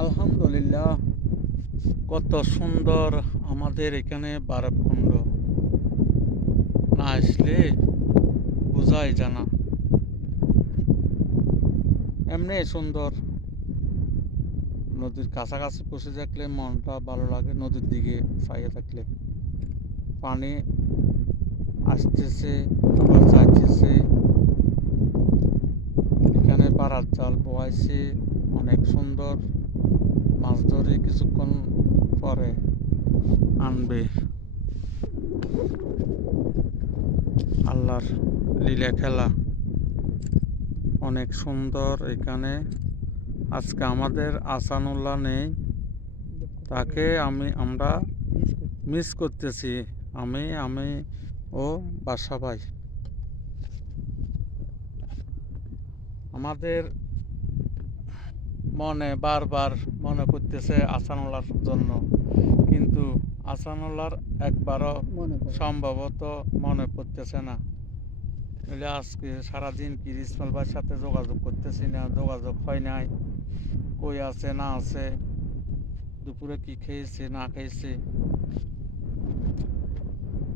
আলহামদুলিল্লাহ, কত সুন্দর আমাদের এখানে বারবকুণ্ড। না আসলে বোঝাই জানা। এমনি সুন্দর। নদীর কাছাকাছি বসে থাকলে মনটা ভালো লাগে, নদীর দিকে চাইয়ে থাকলে। পানি আসতেছে, আবার যাইতেছে। এখানে বারার জাল বোয়াইছে, অনেক সুন্দর। মাছ ধরে কিছুক্ষণ পরে আনবে। আল্লাহর লীলা খেলা অনেক সুন্দর এখানে। আজকে আমাদের আসানুল্লাহ নেই, তাকে আমরা মিস করতেছি। আমি ও বাসা ভাই আমাদের মনে বারবার মনে করতেছে আসানুল্লাহর জন্য, কিন্তু আসানুল্লাহর একবারও সম্ভবত মনে পড়তেছে না। নইলে আজকে সারাদিন কি ইসমাইল ভাইয়ের সাথে যোগাযোগ করতেছি না, যোগাযোগ হয় নাই। কই আছে না আছে, দুপুরে কি খেয়েছে না খেয়েছে।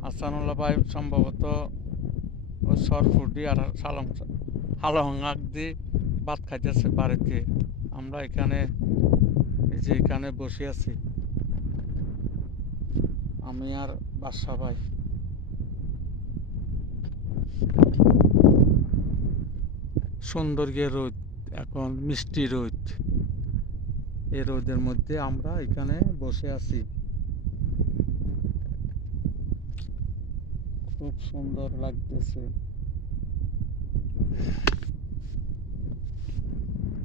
আসানুল্লাহ ভাই সম্ভবত ওই সরফুটি আর হালহঙ্গাক দিয়ে ভাত খাইতেছে বাড়িতে। আমরা এখানে এই যে এখানে বসে আছি, আমি আর বাদশা ভাই। সৌন্দর্যের রোদ, এখন মিষ্টি রোদ। এই রোদের মধ্যে আমরা এখানে বসে আছি। খুব সুন্দর লাগতেছে।